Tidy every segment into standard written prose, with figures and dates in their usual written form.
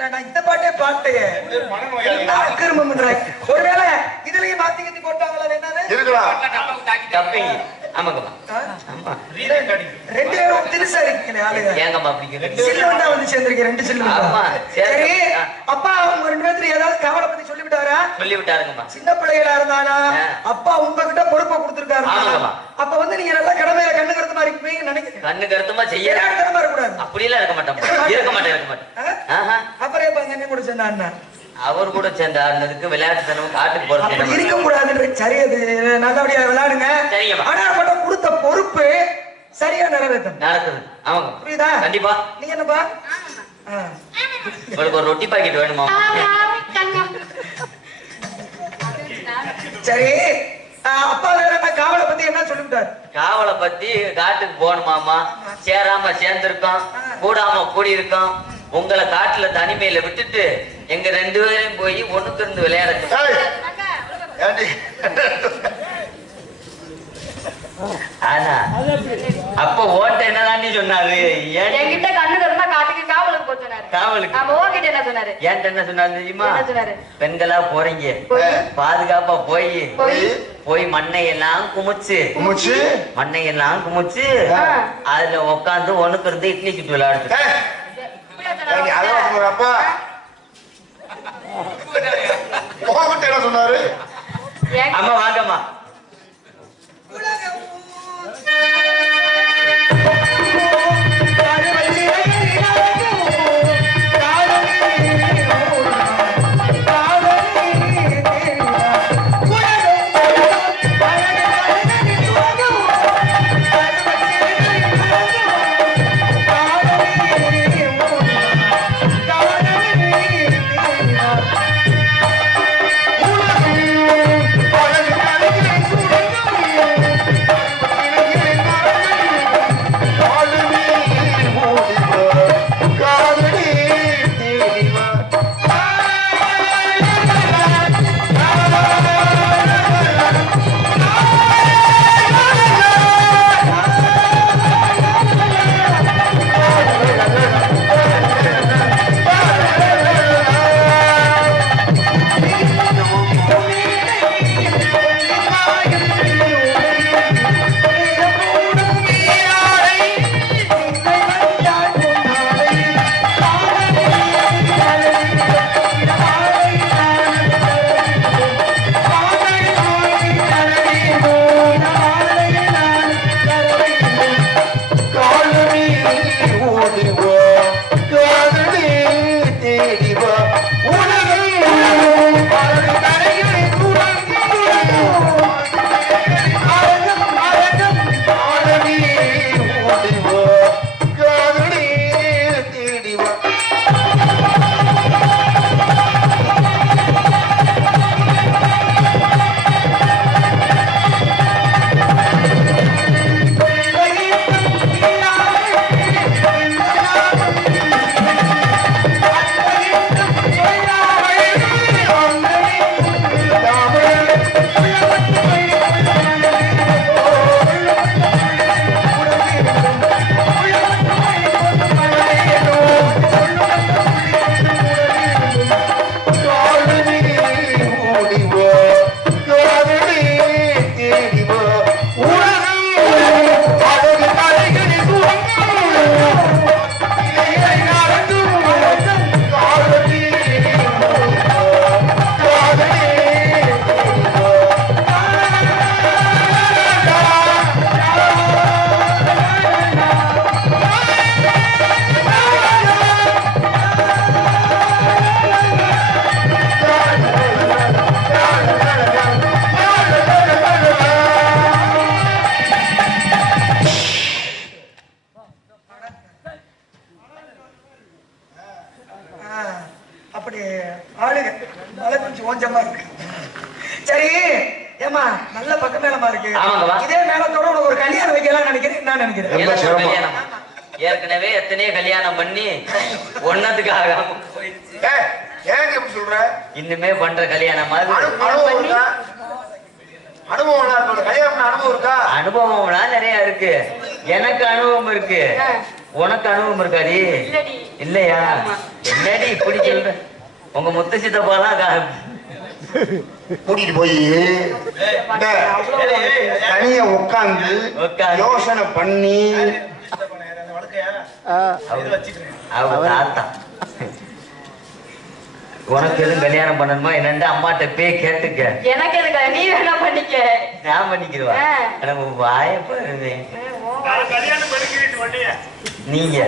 நான் இந்த பாட்டே பாட்டையே அக்கிரமம் பண்றேன். ஒருவேளை இதுலயும் மாத்தி கத்தி போட்டாங்களா என்னது? ஆமாங்கம்மா. ரெண்டு பேரும் திரிசா இருக்கீங்க ஆளுங்க. ஏங்கம்மா அப்படி சில்லுவன் தான் வந்து சேர்ந்திருக்கேன். ரெண்டு சில்லுவன். சரி அப்பா உங்க ரெண்டு பேருக்கு ஏதாவது கவலை பத்தி சொல்லி விட்டாரா? சொல்லி விட்டாருங்கம்மா. சின்ன பிள்ளைகளா இருந்தானா அப்பா உங்ககிட்ட பொறுப்பை கொடுத்திருக்காரு. அப்ப வந்து நீங்க நல்லா கடமையில கண்ணு கருத்துமா இருக்கீங்க நினைக்கிறேன். கண்ணு கருத்துமா செய்ய இருக்கக்கூடாது. அப்படியெல்லாம் இருக்க மாட்டோம். இருக்க மாட்டேன். அப்புறம் இப்ப என்ன கூட சேர்ந்தா அவர் கூட சேர்ந்து ஆடுனதுக்கு விளையாட்டுத்தனம் காட்டுக்கு போறது இருக்க கூடாது. சரி அது நல்லபடியா விளையாடுங்க. ஆனா மட்டும் கொடுத்த பொறுப்பு சரியா நடக்குது. ஆமாங்க புரியுதா? கண்டிப்பா. நீங்க என்னப்பா உங்களுக்கு ஒரு ரொட்டி பாக்கெட் வேணுமா? சரி அப்பா வேற என்ன காவலை பத்தி என்ன சொல்லிவிட்டாரு? காவலை பத்தி காட்டுக்கு போகணுமாமா, சேராம சேர்ந்திருக்கோம், கூடாம கூடி இருக்கோம், உங்களை காட்டுல தனிமையில விட்டுட்டு எங்க ரெண்டு பேரையும் போய் ஒண்ணுக்கு இருந்து விளையாடுறது. ஆனா அப்ப ஓட்ட என்னதான் சொன்னாரு? என்கிட்ட கண்ணு தரமா காட்டுக்கு காவலுக்கு போனாரு. காவலுக்கு ஓகிட்ட என்ன சொன்னாரு? ஏன்ட்ட என்ன சொன்னாரு தெரியுமா? பெண்களா போறீங்க, பாதுகாப்பா போய் மண்ணையெல்லாம் குமிச்சு மண்ணையெல்லாம் குமிச்சு அதுல உட்காந்து ஒண்ணுக்கு இருந்து இட்லி சுட்டு விளையாடுது. சொன்னாரு அம்மா வாங்கம்மா. அப்படி ஆளுங்க மழை கொஞ்சம் ஓஞ்சமா இருக்கு. சரி ஏமா நல்ல பக்க மேலமா இருக்கு. இதே மேலத்தோட உனக்கு ஒரு கல்யாணம் வைக்கலாம் நினைக்கிறேன். நான் நினைக்கிறேன் ஏற்கனவே எத்தனையோ கல்யாணம் பண்ணி ஒன்னதுக்காக சொல்ற இன்னுமே பண்ற கல்யாணம் மாதிரி அனுபவம்லாம் நிறைய இருக்கு. எனக்கு அனுபவம் இருக்கு, உனக்கு அனுபவம் இருக்காடி இல்லையா? என்னடி இப்படி சொல்ற? உங்க முத்து சித்தப்பாலாம் கூட்டிட்டு போய் தனியா உட்காந்து யோசனை பண்ணி அவங்க தாத்தா உனக்கு எதுவும் கல்யாணம் பண்ணணுமா என்னன்னு அம்மாட்ட போய் கேட்டுக்க. எனக்கு எதுக்கு? நீ வேணா பண்ணிக்க. நான் பண்ணிக்கிறவா? எனக்கு வாய பாருங்க. நீங்க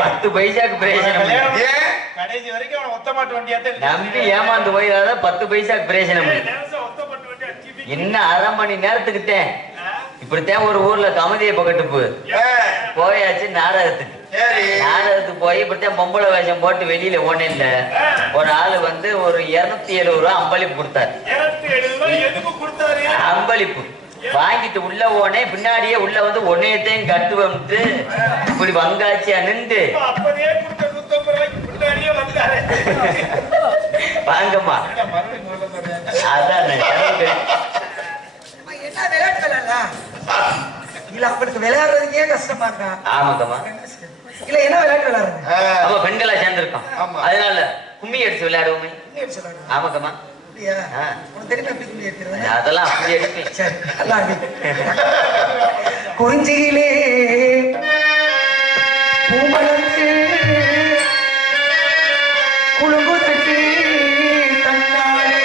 10 பைசாக்கு பிரயோஜனம் கடைசி வரைக்கும் அவன் ஒத்த மாட்டு வண்டியா நம்பி ஏமாந்து போயிடாத. 10 பைசாக்கு பிரயோஜனம் என்ன 1/2 மணி நேரத்துக்குத்தேன் இப்படித்தான் ஒரு ஊர்ல கமதிய பக்கட்டு போயாச்சு நாடகத்துக்கு. நாடகத்துக்கு போய் இப்படித்தான் பொம்பளை வேஷம் போட்டு வெளியில ஓனேன்ல ஒரு ஆளு வந்து ஒரு 270 ரூபா அம்பளிப்பு கொடுத்தாரு. அம்பளிப்பு வாங்கிட்டு உள்ள ஓனே பின்னாடியே உள்ள வந்து ஒன்னையத்தையும் கட்டுவம்ட்டு இப்படி வங்காச்சியா நின்று வாங்கம்மா. அதான் என்ன விளையாட்டு விளையாடலாம் இல்ல அவளுக்கு விளையாடுறதுக்கே கஷ்டமா இருக்கா? ஆமாக்கம்மா. இல்ல என்ன விளையாட்டு விளையாடுறது? அப்ப பெண்களா சேர்ந்திருக்கோம் அதனால கும்மி அடிச்சு விளையாடுவோமே. ஆமாக்கம்மா. அதெல்லாம் அப்படி எடுப்பேன். குறிஞ்சியிலே பூமலர்ந்து குழுங்கு தட்டி தன்னாலே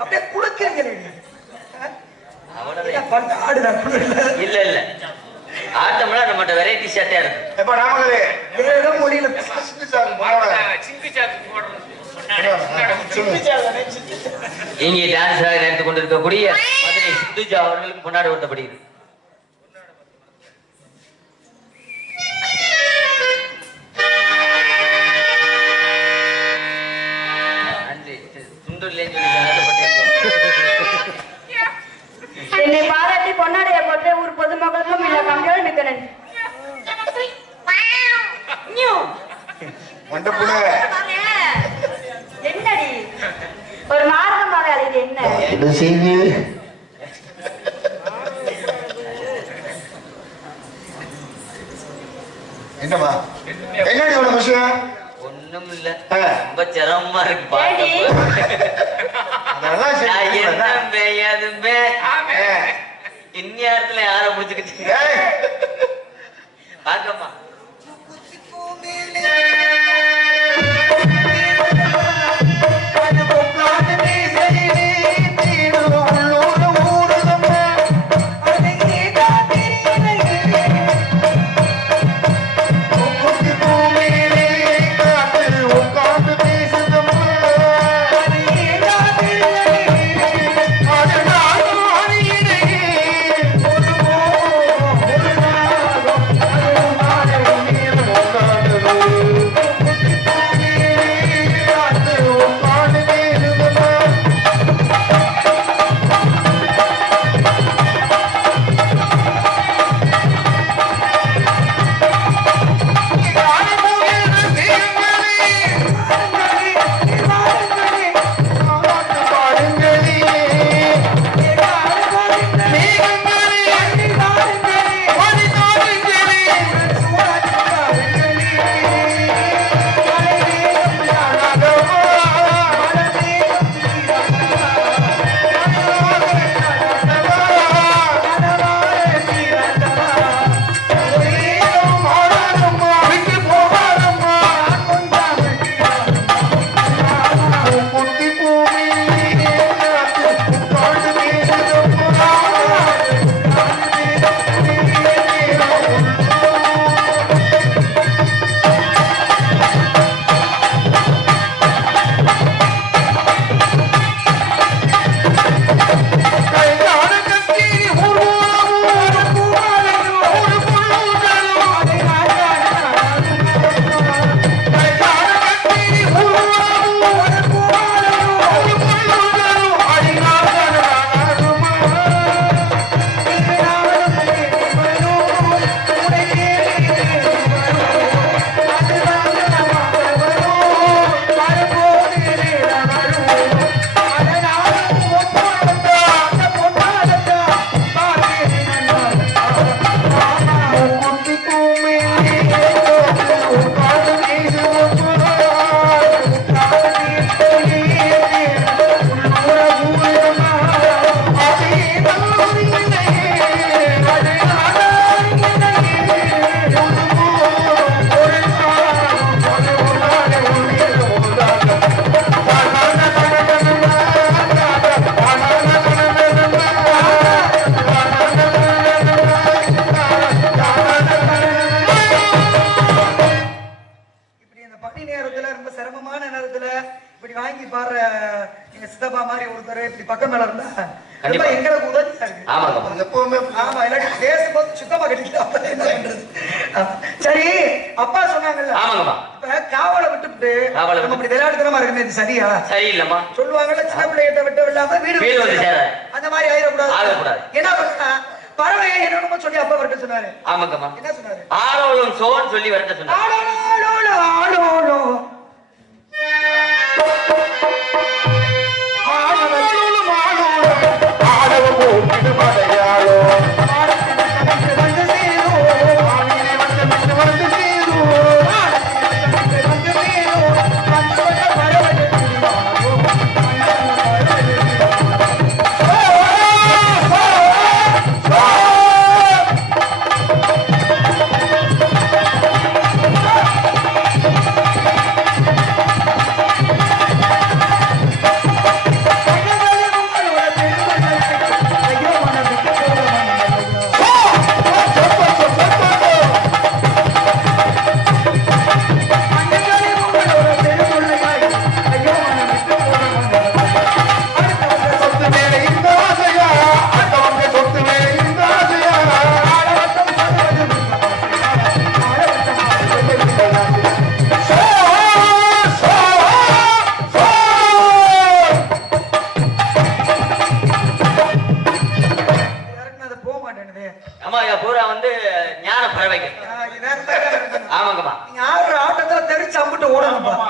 அப்படியே குடுக்கிறீங்க. இல்ல இல்ல ஆட்டம்னா நம்மட்ட வெரைட்டி ஷாட்டா இருக்கு. எப்ப நாமங்களே ஏதோ மொழியில இங்கே டான்ஸ் நடந்து கொண்டிருக்கக்கூடிய மதுரை சிந்துஜா அவர்களுக்கு முன்னாடி ஓட்டப்படுகிறது. என்னை பாராட்டி பொன்னாடைய போட்டு ஒரு பொதுமக்களுக்கும் இல்ல கம்மியோடு மிக்க நன்றி. என்னடி ஒரு மார்க்கமாக அது என்ன செய்தி? என்னமா என்னடி ஒரு விஷயம்? ஒண்ணும் இல்ல, ரொம்ப சிரமமா இருக்கு. இந்நேரத்துல யார முடிச்சுக்கிட்டு பாக்கம்மா பக்கம் மேல இருந்தா எங்களுக்கு உதவியா இருக்கு. எப்பவுமே ஆமா இல்லாட்டி பேசும்போது சுத்தமா கட்டிக்கலாம். என்ன பண்றது? சரி அப்பா சொன்னாங்கல்ல, இப்ப காவலை விட்டுட்டு நம்ம இப்படி விளையாடுத்தனமா இருக்குது, சரியா? சரியில்லம்மா சொல்லுவாங்கல்ல, சின்ன பிள்ளைகிட்ட விட்டு இல்லாம வீடு அந்த மாதிரி ஆயிடக்கூடாது. என்ன பண்ணா பறவையை என்னன்னு சொல்லி அப்பா வரட்ட சொன்னாரு. ஆமாங்கம்மா. என்ன சொன்னாரு? ஆளோளும் சோன் சொல்லி வரட்ட சொன்னாரு.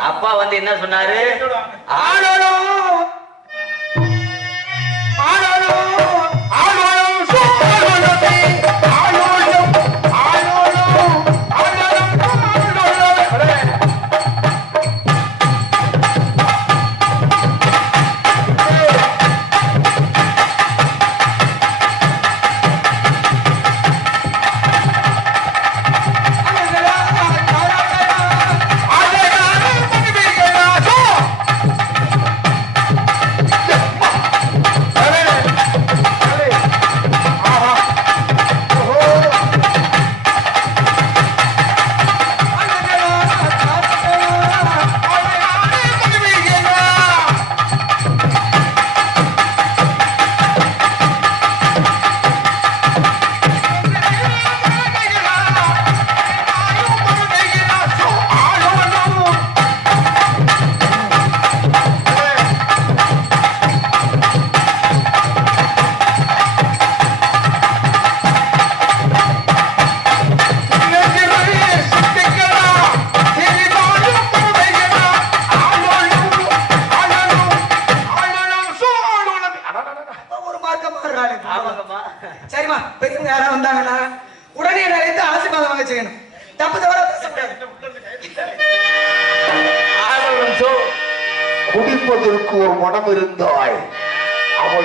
அப்பா வந்து என்ன சொன்னாரு? தெரியுமா பெரியவங்க யாரா வந்தாங்கன்னா உடனே நிறைய ஆசீர்வாதம் வாங்க செய்யணும். தப்பு தவறா பேசக்கூடாது. குடிப்பதற்கு ஒரு மனம் இருந்தால் அவள்